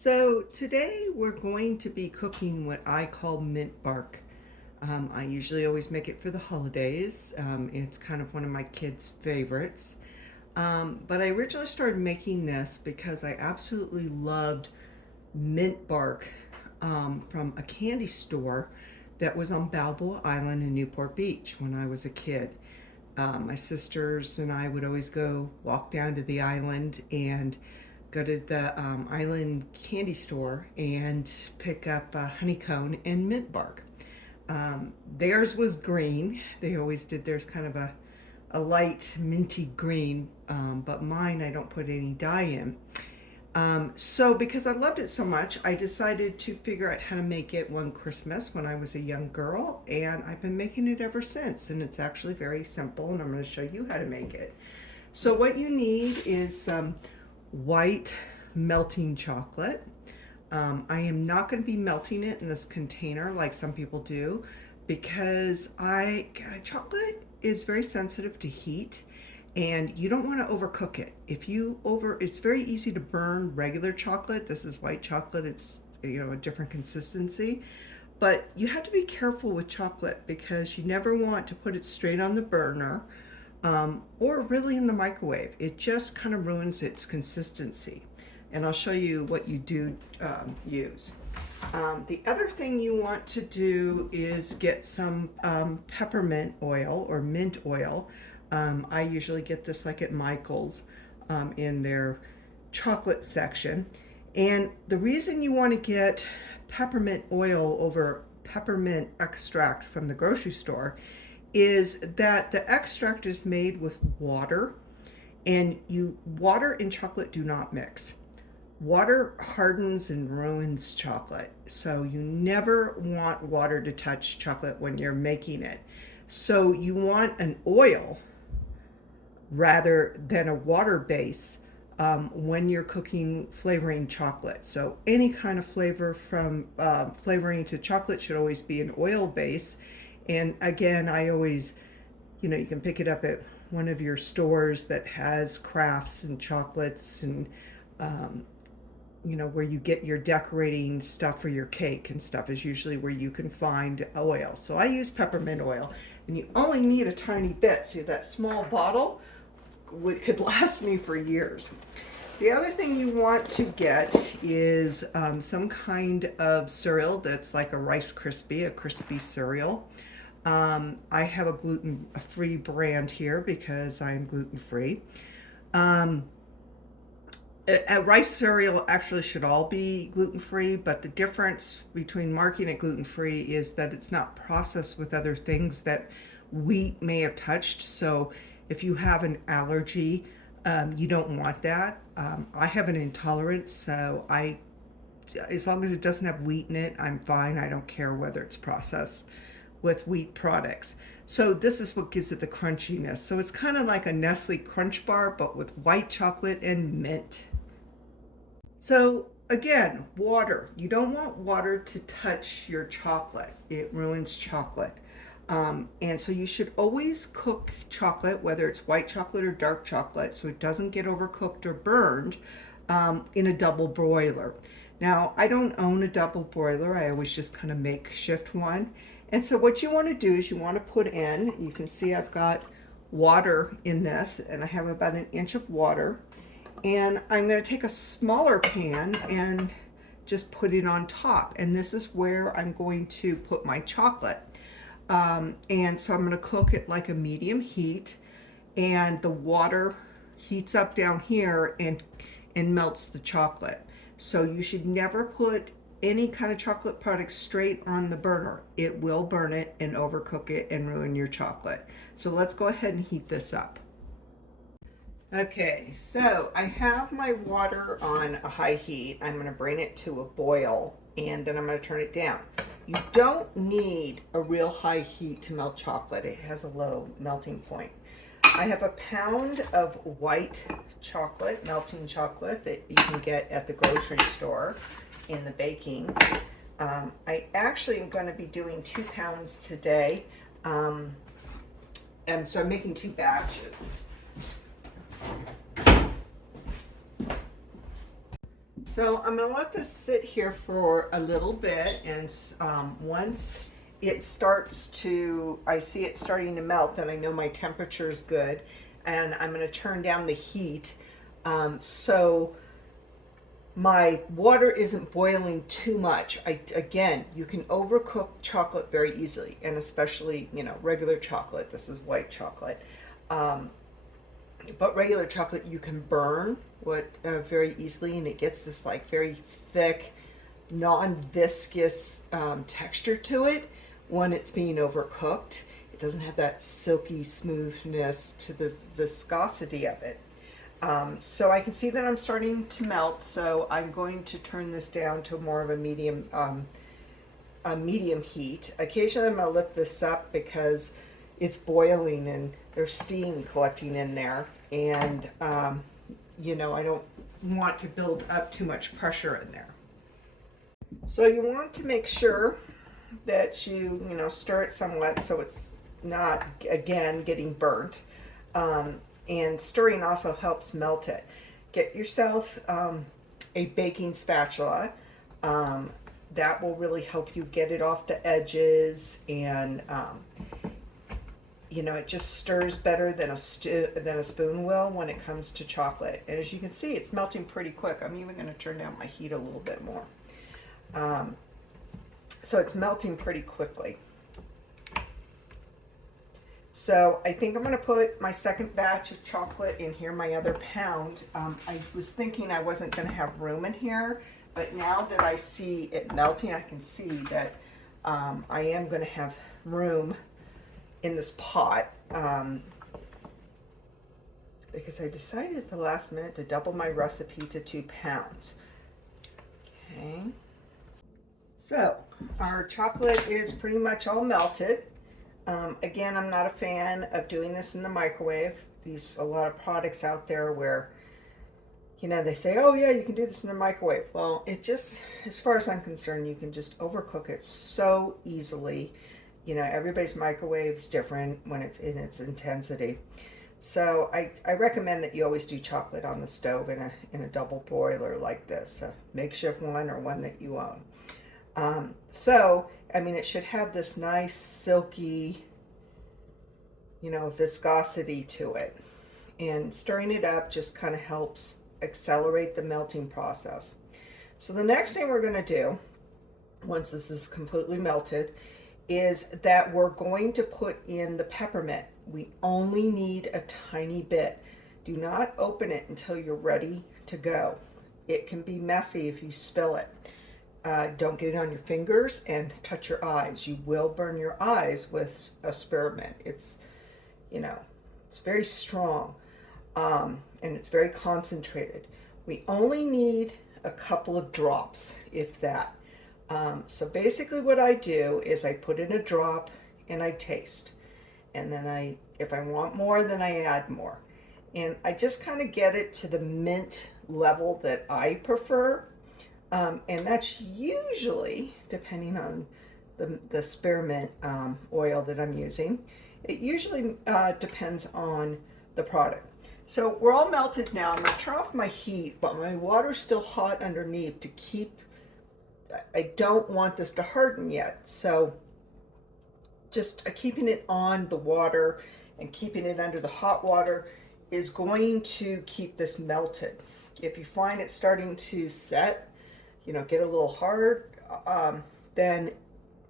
So today we're going to be cooking what I call mint bark. I usually always make it for the holidays. It's kind of one of my kids' favorites. But I originally started making this because I absolutely loved mint bark from a candy store that was on Balboa Island in Newport Beach when I was a kid. My sisters and I would always go walk down to the island and go to the island candy store and pick up honeycomb and mint bark. Theirs was green. They always did theirs kind of a light minty green, but mine I don't put any dye in. So because I loved it so much, I decided to figure out how to make it one Christmas when I was a young girl, and I've been making it ever since. And it's actually very simple, and I'm going to show you how to make it. So what you need is some white melting chocolate. I am not going to be melting it in this container like some people do because chocolate is very sensitive to heat and you don't want to overcook it. It's very easy to burn regular chocolate. This is white chocolate. It's a different consistency. But you have to be careful with chocolate because you never want to put it straight on the burner or really in the microwave. It just kind of ruins its consistency. And I'll show you what you do use. The other thing you want to do is get some peppermint oil or mint oil. I usually get this like at Michael's in their chocolate section. And the reason you want to get peppermint oil over peppermint extract from the grocery store is that the extract is made with water, and water and chocolate do not mix. Water hardens and ruins chocolate, so you never want water to touch chocolate when you're making it. So you want an oil rather than a water base when you're cooking flavoring chocolate. So any kind of flavor from flavoring to chocolate should always be an oil base. And again, I always, you can pick it up at one of your stores that has crafts and chocolates and, where you get your decorating stuff for your cake and stuff is usually where you can find oil. So I use peppermint oil, and you only need a tiny bit. See, that small bottle could last me for years. The other thing you want to get is some kind of cereal that's like a Rice Krispie, a crispy cereal. I have a gluten-free brand here because I'm gluten-free. A rice cereal actually should all be gluten-free, but the difference between marking it gluten-free is that it's not processed with other things that wheat may have touched. So if you have an allergy, you don't want that. I have an intolerance, so as long as it doesn't have wheat in it, I'm fine. I don't care whether it's processed with wheat products. So this is what gives it the crunchiness. So it's kind of like a Nestle Crunch Bar, but with white chocolate and mint. So again, water. You don't want water to touch your chocolate. It ruins chocolate. And so you should always cook chocolate, whether it's white chocolate or dark chocolate, so it doesn't get overcooked or burned in a double broiler. Now, I don't own a double broiler. I always just kind of makeshift one. And so what you want to do is you want to put in, you can see I've got water in this, and I have about an inch of water. And I'm going to take a smaller pan and just put it on top. And this is where I'm going to put my chocolate. And so I'm going to cook it like a medium heat, and the water heats up down here and melts the chocolate. So you should never put any kind of chocolate product straight on the burner. It will burn it and overcook it and ruin your chocolate. So let's go ahead and heat this up. Okay, so I have my water on a high heat. I'm going to bring it to a boil, and then I'm going to turn it down. You don't need a real high heat to melt chocolate. It has a low melting point. I have a pound of white chocolate, melting chocolate, that you can get at the grocery store in the baking. I actually am going to be doing 2 pounds today, and so I'm making 2 batches. So I'm gonna let this sit here for a little bit, and once it starts to, I see it starting to melt, then I know my temperature is good, and I'm gonna turn down the heat so my water isn't boiling too much. Again, you can overcook chocolate very easily, and especially, you know, regular chocolate. This is white chocolate. Um, but regular chocolate you can burn very easily, and it gets this like very thick, non-viscous texture to it when it's being overcooked. It doesn't have that silky smoothness to the viscosity of it. So I can see that I'm starting to melt, so I'm going to turn this down to more of a medium heat. Occasionally I'm going to lift this up because it's boiling and there's steam collecting in there, and you know, I don't want to build up too much pressure in there. So you want to make sure that you stir it somewhat so it's not again getting burnt. And stirring also helps melt it. Get yourself a baking spatula. That will really help you get it off the edges, and you know, it just stirs better than a spoon will when it comes to chocolate. And as you can see, it's melting pretty quick. I'm even going to turn down my heat a little bit more. So it's melting pretty quickly. So I think I'm going to put my second batch of chocolate in here, my other pound. I was thinking I wasn't going to have room in here, but now that I see it melting, I can see that I am going to have room in this pot, because I decided at the last minute to double my recipe to 2 pounds. Okay. So our chocolate is pretty much all melted. Again, I'm not a fan of doing this in the microwave. A lot of products out there where, you know, they say, oh yeah, you can do this in the microwave. Well, it just, as far as I'm concerned, you can just overcook it so easily. You know, everybody's microwave is different when it's in its intensity. So I recommend that you always do chocolate on the stove in a double boiler like this, a makeshift one or one that you own. So, I mean, it should have this nice silky, you know, viscosity to it. And stirring it up just kind of helps accelerate the melting process. So the next thing we're going to do, once this is completely melted, is that we're going to put in the peppermint. We only need a tiny bit. Do not open it until you're ready to go. It can be messy if you spill it. Don't get it on your fingers and touch your eyes. You will burn your eyes with a spearmint. It's, you know, it's very strong, and it's very concentrated. We only need a couple of drops, if that. So basically what I do is I put in a drop and I taste. And then if I want more, then I add more. And I just kind of get it to the mint level that I prefer. And that's usually, depending on the spearmint oil that I'm using, it usually depends on the product. So we're all melted now. I'm going to turn off my heat, but my water's still hot underneath to keep, I don't want this to harden yet. So just keeping it on the water and keeping it under the hot water is going to keep this melted. If you find it starting to set, you know, get a little hard, then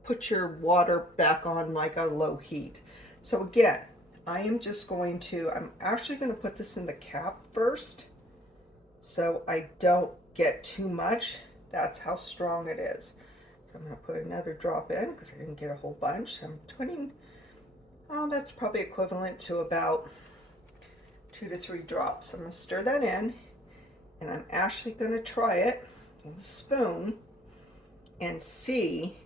put your water back on like a low heat. So again, I'm actually going to put this in the cap first so I don't get too much. That's how strong it is. So I'm going to put another drop in because I didn't get a whole bunch. So I'm putting, oh, that's probably equivalent to about 2 to 3 drops. I'm going to stir that in, and I'm actually going to try it with a spoon and see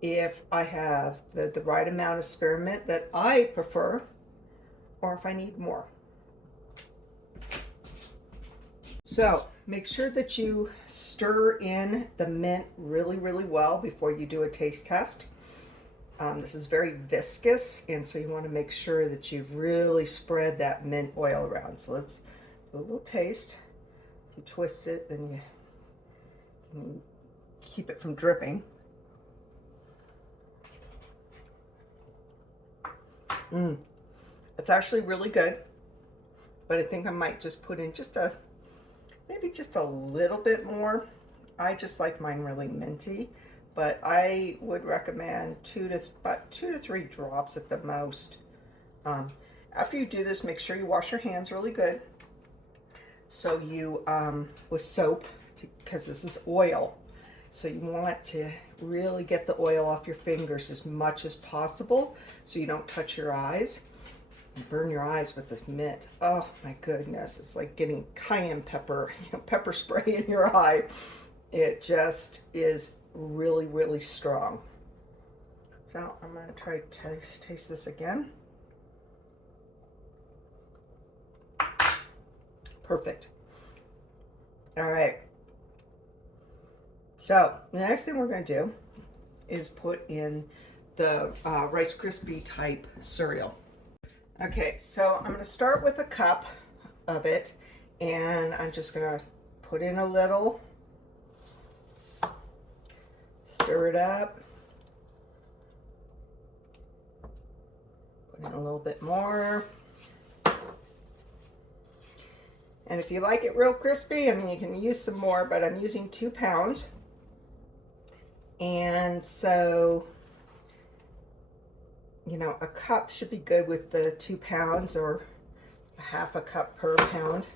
if I have the right amount of spearmint that I prefer, or if I need more. So make sure that you stir in the mint really, really well before you do a taste test. This is very viscous, and so you want to make sure that you've really spread that mint oil around. So let's do a little taste. You twist it, then you keep it from dripping. It's actually really good, but I think I might just put in maybe just a little bit more. I just like mine really minty, but I would recommend about 2 to 3 drops at the most. After you do this, make sure you wash your hands really good. So you, with soap, because this is oil. So you want to really get the oil off your fingers as much as possible so you don't touch your eyes and burn your eyes with this mint. Oh my goodness, it's like getting cayenne pepper, pepper spray in your eye. It just is really, really strong. So I'm gonna try to taste this again. Perfect. All right. So the next thing we're going to do is put in the Rice Krispie type cereal. Okay, so I'm going to start with a cup of it, and I'm just going to put in a little, stir it up, put in a little bit more. And if you like it real crispy, I mean, you can use some more, but I'm using 2 pounds. And so, a cup should be good with the 2 pounds, or a half a cup per pound.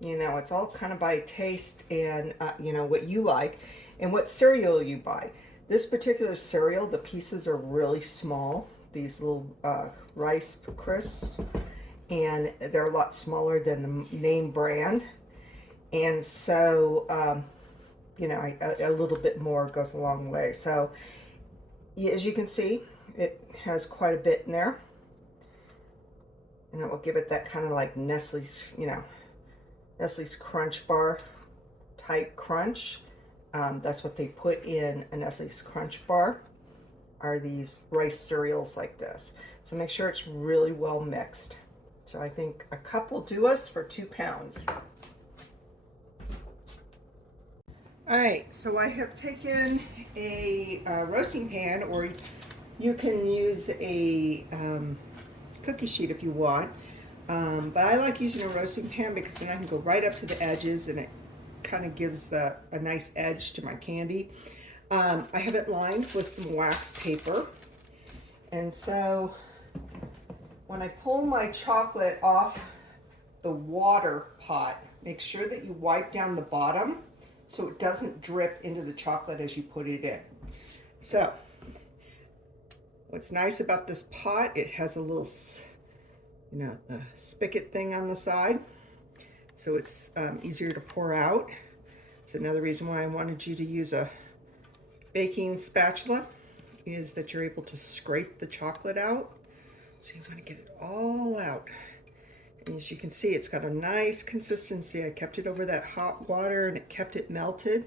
It's all kind of by taste and, what you like and what cereal you buy. This particular cereal, the pieces are really small, these little Rice Crisps, and they're a lot smaller than the name brand. And so, a little bit more goes a long way. So as you can see, it has quite a bit in there. And it will give it that kind of like Nestle's, Nestle's Crunch Bar type crunch. That's what they put in a Nestle's Crunch Bar, are these rice cereals like this. So make sure it's really well mixed. So I think a cup will do us for 2 pounds. All right, so I have taken a roasting pan, or you can use a cookie sheet if you want. But I like using a roasting pan because then I can go right up to the edges, and it kind of gives a nice edge to my candy. I have it lined with some wax paper. And so when I pull my chocolate off the water pot, make sure that you wipe down the bottom so it doesn't drip into the chocolate as you put it in. So what's nice about this pot, it has a little, the spigot thing on the side, so it's easier to pour out. It's another reason why I wanted you to use a baking spatula, is that you're able to scrape the chocolate out. So you want to get it all out. And as you can see, it's got a nice consistency. I kept it over that hot water and it kept it melted.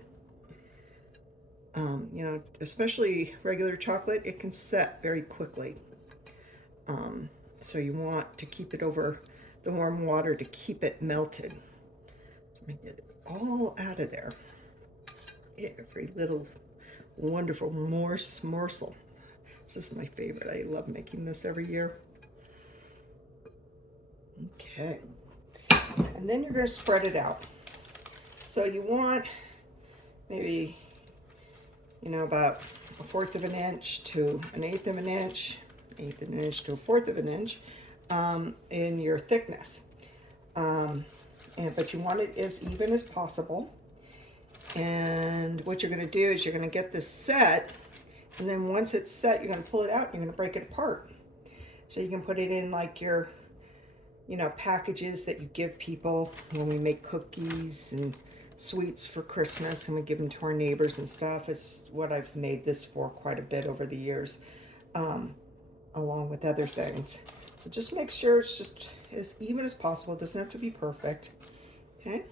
Especially regular chocolate, it can set very quickly. So you want to keep it over the warm water to keep it melted. Let me get it all out of there. Every little wonderful morsel. This is my favorite. I love making this every year. Okay, and then you're going to spread it out. So you want maybe, about 1/4 of an inch to 1/8 of an inch, 1/8 of an inch to 1/4 of an inch in your thickness. But you want it as even as possible. And what you're going to do is you're going to get this set, and then once it's set, you're going to pull it out and you're going to break it apart. So you can put it in like your packages that you give people when we make cookies and sweets for Christmas, and we give them to our neighbors and stuff. It's what I've made this for quite a bit over the years, along with other things. So just make sure it's just as even as possible. It doesn't have to be perfect. Okay.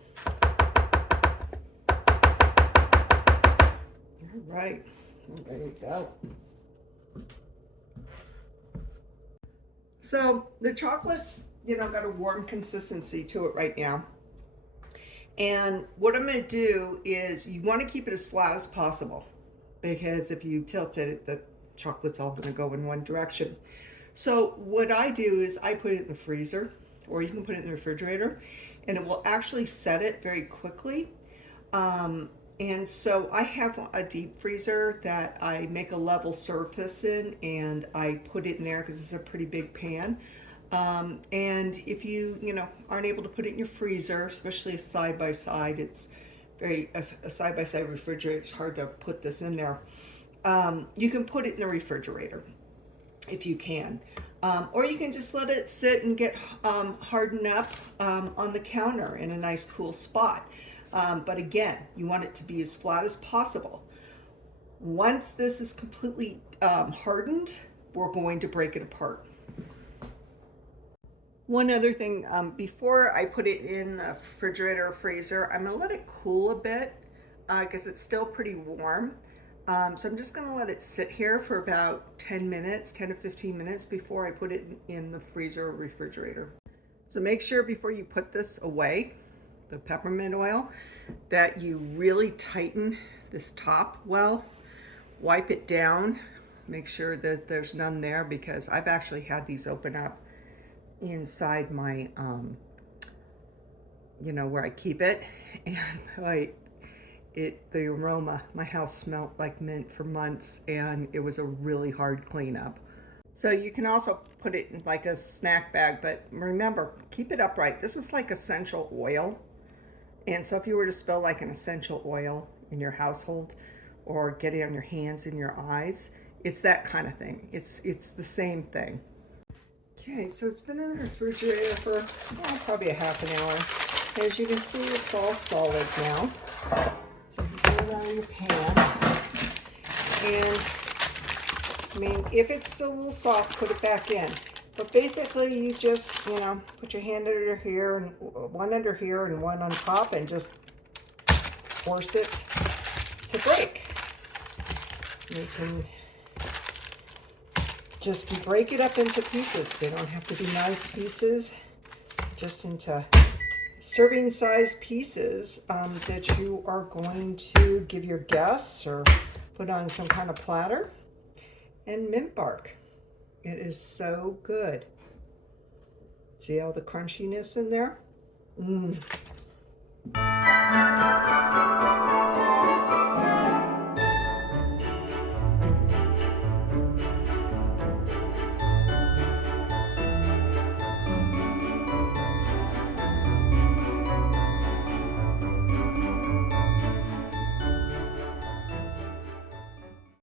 All right. There you go. So the chocolate's, got a warm consistency to it right now. And what I'm going to do is you want to keep it as flat as possible because if you tilt it, the chocolate's all going to go in one direction. So what I do is I put it in the freezer, or you can put it in the refrigerator, and it will actually set it very quickly. And so I have a deep freezer that I make a level surface in, and I put it in there because it's a pretty big pan. And if you aren't able to put it in your freezer, especially a side by side, it's a side by side refrigerator. It's hard to put this in there. You can put it in the refrigerator if you can. Or you can just let it sit and get hardened up on the counter in a nice cool spot. But again, you want it to be as flat as possible. Once this is completely hardened, we're going to break it apart. One other thing, before I put it in the refrigerator or freezer, I'm gonna let it cool a bit because it's still pretty warm. So I'm just gonna let it sit here for about 10 minutes, 10 to 15 minutes before I put it in the freezer or refrigerator. So make sure before you put this away, the peppermint oil, that you really tighten this top well. Wipe it down, make sure that there's none there, because I've actually had these open up inside my where I keep it, and the aroma, my house smelled like mint for months, and it was a really hard cleanup. So you can also put it in like a snack bag, but remember, keep it upright. This is like essential oil, and so if you were to spill like an essential oil in your household or get it on your hands and your eyes, it's that kind of thing. It's the same thing. Okay, so it's been in the refrigerator for probably a half an hour. As you can see, it's all solid now. So you put it on your pan. And, I mean, if it's still a little soft, put it back in. But basically, you just, put your hand under here, and one under here and one on top, and just force it to break. You can just break it up into pieces. They don't have to be nice pieces, just into serving size pieces that you are going to give your guests or put on some kind of platter. And mint bark. It is so good. See all the crunchiness in there? Mmm.